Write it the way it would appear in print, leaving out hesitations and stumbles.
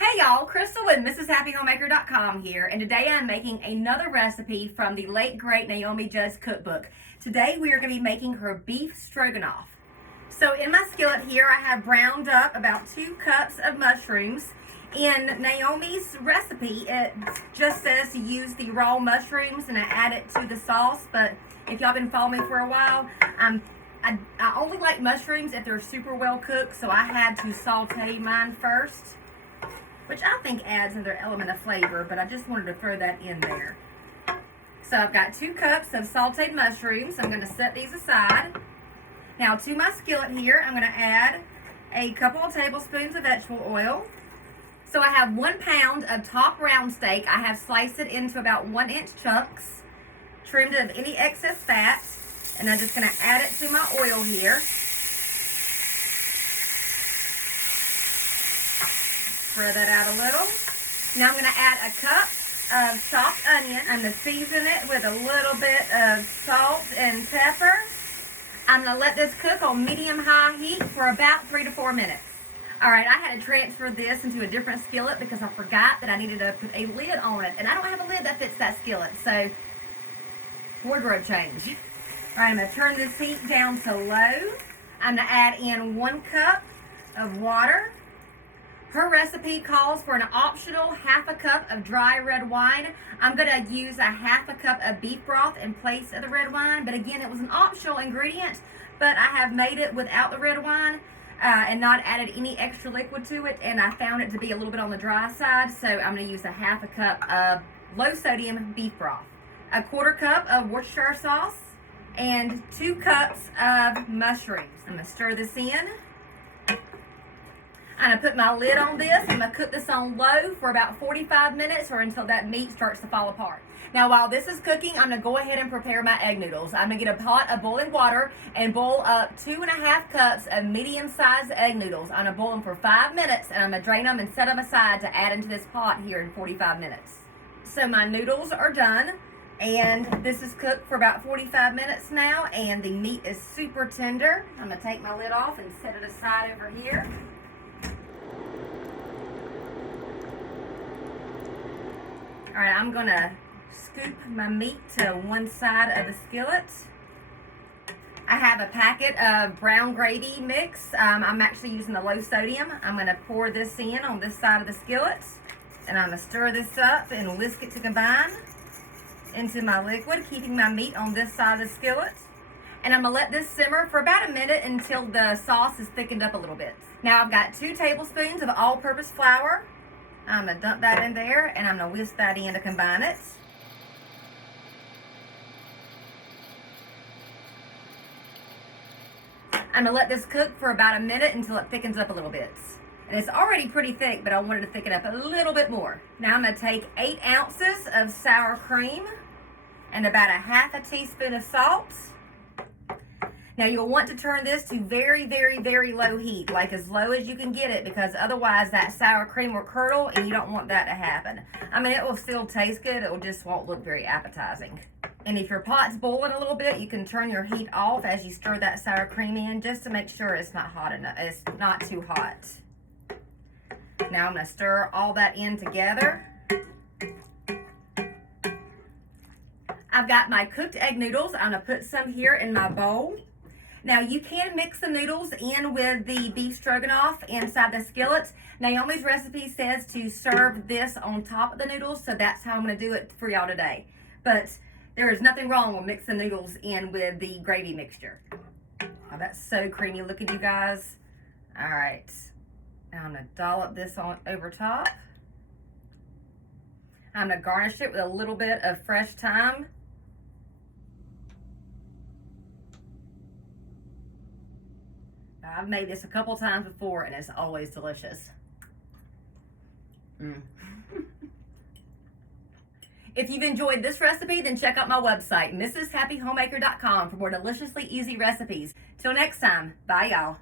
Hey y'all, Crystal with MrsHappyHomemaker.com here, and today I'm making another recipe from the late great Naomi Judd's cookbook. Today we are going to be making her beef stroganoff. So in my skillet here I have browned up about 2 cups of mushrooms. In Naomi's recipe it just says to use the raw mushrooms and I add it to the sauce, but if y'all been following me for a while, I only like mushrooms if they're super well cooked, so I had to saute mine first, which I think adds another element of flavor, but I just wanted to throw that in there. So I've got 2 cups of sauteed mushrooms. I'm going to set these aside. Now to my skillet here, I'm going to add a couple of tablespoons of vegetable oil. So I have 1 pound of top round steak. I have sliced it into about 1-inch chunks, trimmed of any excess fat, and I'm just going to add it to my oil here. Spread that out a little. Now I'm going to add a cup of chopped onion. I'm going to season it with a little bit of salt and pepper. I'm going to let this cook on medium-high heat for about 3 to 4 minutes. All right, I had to transfer this into a different skillet because I forgot that I needed to put a lid on it, and I don't have a lid that fits that skillet, so wardrobe change. All right, I'm going to turn this heat down to low. I'm going to add in 1 cup of water. Her recipe calls for an optional ½ cup of dry red wine. I'm going to use a ½ cup of beef broth in place of the red wine, but again, it was an optional ingredient, but I have made it without the red wine and not added any extra liquid to it, and I found it to be a little bit on the dry side, so I'm going to use a ½ cup of low sodium beef broth, a ¼ cup of Worcestershire sauce, and 2 cups of mushrooms. I'm going to stir this in. I'm going to put my lid on this. I'm going to cook this on low for about 45 minutes or until that meat starts to fall apart. Now while this is cooking, I'm going to go ahead and prepare my egg noodles. I'm going to get a pot of boiling water and boil up 2½ cups of medium-sized egg noodles. I'm going to boil them for 5 minutes and I'm going to drain them and set them aside to add into this pot here in 45 minutes. So my noodles are done, and this is cooked for about 45 minutes now, and the meat is super tender. I'm going to take my lid off and set it aside over here. All right, I'm gonna scoop my meat to one side of the skillet. I have a packet of brown gravy mix. I'm actually using the low sodium. I'm gonna pour this in on this side of the skillet, and I'm gonna stir this up and whisk it to combine into my liquid, keeping my meat on this side of the skillet. And I'm gonna let this simmer for about a minute until the sauce is thickened up a little bit. Now I've got 2 tablespoons of all-purpose flour. I'm going to dump that in there, and I'm going to whisk that in to combine it. I'm going to let this cook for about a minute until it thickens up a little bit. And it's already pretty thick, but I wanted to thicken up a little bit more. Now I'm going to take 8 ounces of sour cream and about a ½ teaspoon of salt. Now you'll want to turn this to very, very, very low heat, like as low as you can get it, because otherwise that sour cream will curdle and you don't want that to happen. I mean, it will still taste good, it just won't look very appetizing. And if your pot's boiling a little bit, you can turn your heat off as you stir that sour cream in, just to make sure it's not hot enough, it's not too hot. Now I'm going to stir all that in together. I've got my cooked egg noodles. I'm going to put some here in my bowl. Now you can mix the noodles in with the beef stroganoff inside the skillet. Naomi's recipe says to serve this on top of the noodles, so that's how I'm going to do it for y'all today. But there is nothing wrong with mixing the noodles in with the gravy mixture. Oh, that's so creamy looking, you guys. All right, now I'm going to dollop this on over top. I'm going to garnish it with a little bit of fresh thyme. I've made this a couple times before, and it's always delicious. If you've enjoyed this recipe, then check out my website, MrsHappyHomemaker.com, for more deliciously easy recipes. Till next time, bye y'all.